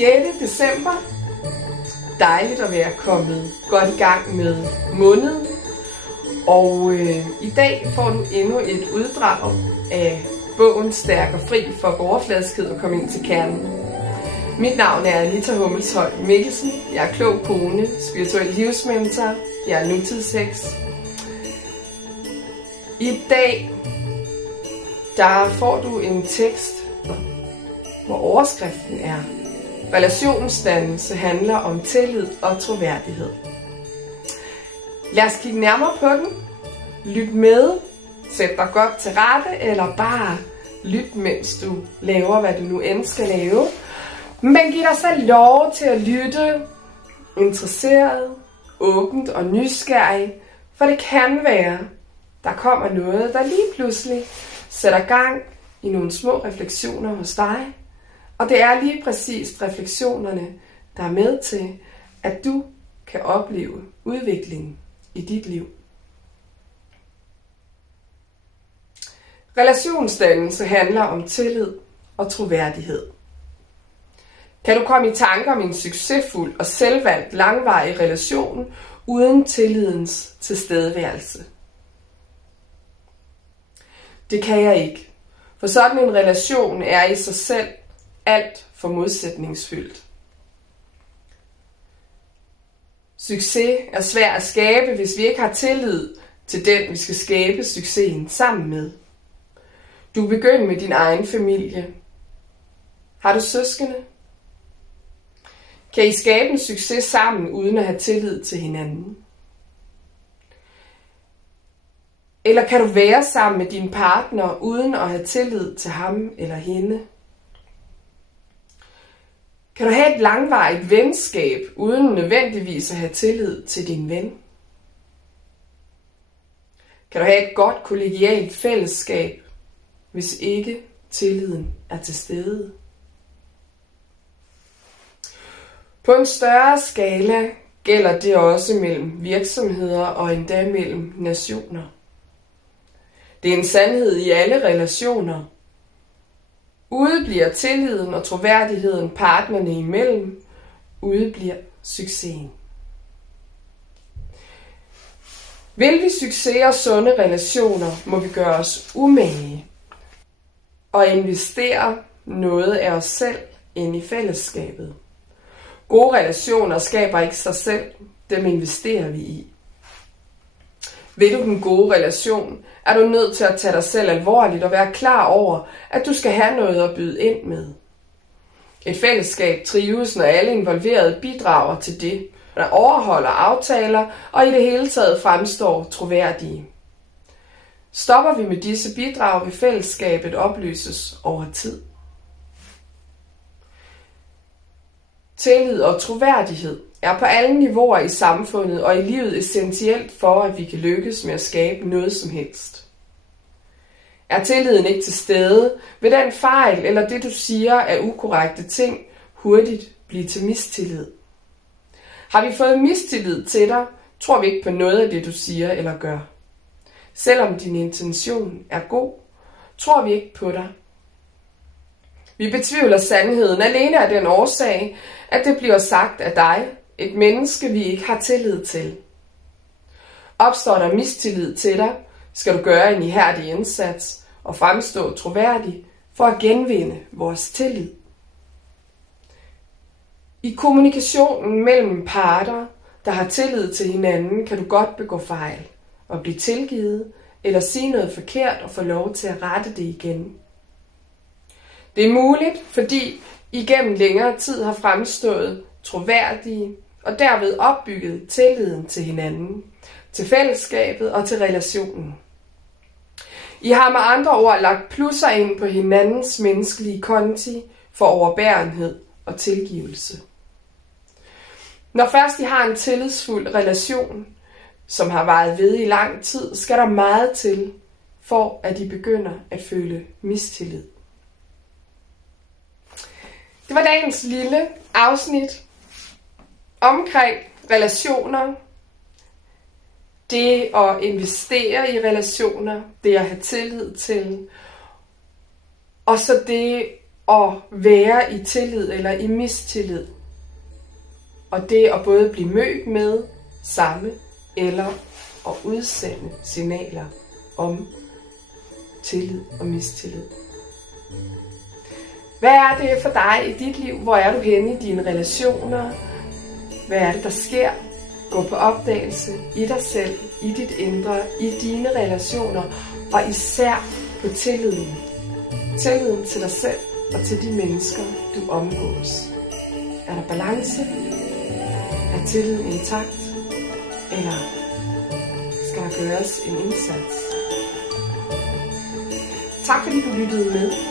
6. december. Dejligt at være kommet godt i gang med måneden. Og i dag får du endnu et uddrag af bogen Stærk og fri for overfladiskhed og komme ind til kernen. Mit navn er Anita Hummelshøj Mikkelsen. Jeg er klog kone, spirituel livsmentor. Jeg er nutidsheks. I dag der får du en tekst, hvor overskriften er: relationsdannelse handler om tillid og troværdighed. Lad os kigge nærmere på den. Lyt med, sæt dig godt til rette, eller bare lyt, mens du laver, hvad du nu end skal lave. Men giv dig selv lov til at lytte interesseret, åbent og nysgerrig, for det kan være, der kommer noget, der lige pludselig sætter gang i nogle små refleksioner hos dig. Og det er lige præcis refleksionerne, der er med til, at du kan opleve udviklingen i dit liv. Relationsdannelse handler om tillid og troværdighed. Kan du komme i tanker om en succesfuld og selvvalgt langvarig relation uden tillidens tilstedeværelse? Det kan jeg ikke, for sådan en relation er i sig selv alt for modsætningsfyldt. Succes er svært at skabe, hvis vi ikke har tillid til den, vi skal skabe succesen sammen med. Du begynder med din egen familie. Har du søskende? Kan I skabe en succes sammen uden at have tillid til hinanden? Eller kan du være sammen med din partner uden at have tillid til ham eller hende? Kan du have et langvarigt venskab uden nødvendigvis at have tillid til din ven? Kan du have et godt kollegialt fællesskab, hvis ikke tilliden er til stede? På en større skala gælder det også mellem virksomheder og endda mellem nationer. Det er en sandhed i alle relationer. Udebliver tilliden og troværdigheden partnerne imellem, udebliver succesen. Vil vi succes og sunde relationer, må vi gøre os umage og investere noget af os selv ind i fællesskabet. Gode relationer skaber ikke sig selv, dem investerer vi i. Vil du den gode relation, er du nødt til at tage dig selv alvorligt og være klar over, at du skal have noget at byde ind med. Et fællesskab trives, når alle involverede bidrager til det, der overholder aftaler og i det hele taget fremstår troværdige. Stopper vi med disse bidrag, vil fællesskabet opløses over tid. Tillid og troværdighed er på alle niveauer i samfundet og i livet essentielt for, at vi kan lykkes med at skabe noget som helst. Er tilliden ikke til stede, vil den fejl eller det, du siger af ukorrekte ting, hurtigt blive til mistillid. Har vi fået mistillid til dig, tror vi ikke på noget af det, du siger eller gør. Selvom din intention er god, tror vi ikke på dig. Vi betvivler sandheden alene af den årsag, at det bliver sagt af dig, et menneske, vi ikke har tillid til. Opstår der mistillid til dig, skal du gøre en ihærdig indsats og fremstå troværdig for at genvinde vores tillid. I kommunikationen mellem parter, der har tillid til hinanden, kan du godt begå fejl og blive tilgivet eller sige noget forkert og få lov til at rette det igen. Det er muligt, fordi I gennem længere tid har fremstået troværdige og derved opbygget tilliden til hinanden, til fællesskabet og til relationen. I har med andre ord lagt plusser ind på hinandens menneskelige konti for overbærenhed og tilgivelse. Når først I har en tillidsfuld relation, som har varet ved i lang tid, skal der meget til, for at I begynder at føle mistillid. Det var dagens lille afsnit omkring relationer. Det at investere i relationer, det at have tillid til, og så det at være i tillid eller i mistillid. Og det at både blive mødt med samme eller at udsende signaler om tillid og mistillid. Hvad er det for dig i dit liv? Hvor er du henne i dine relationer? Hvad er det, der sker? Gå på opdagelse i dig selv, i dit indre, i dine relationer, og især på tilliden. Tilliden til dig selv og til de mennesker, du omgås. Er der balance? Er tilliden intakt? Eller skal der gøres en indsats? Tak fordi du lyttede med.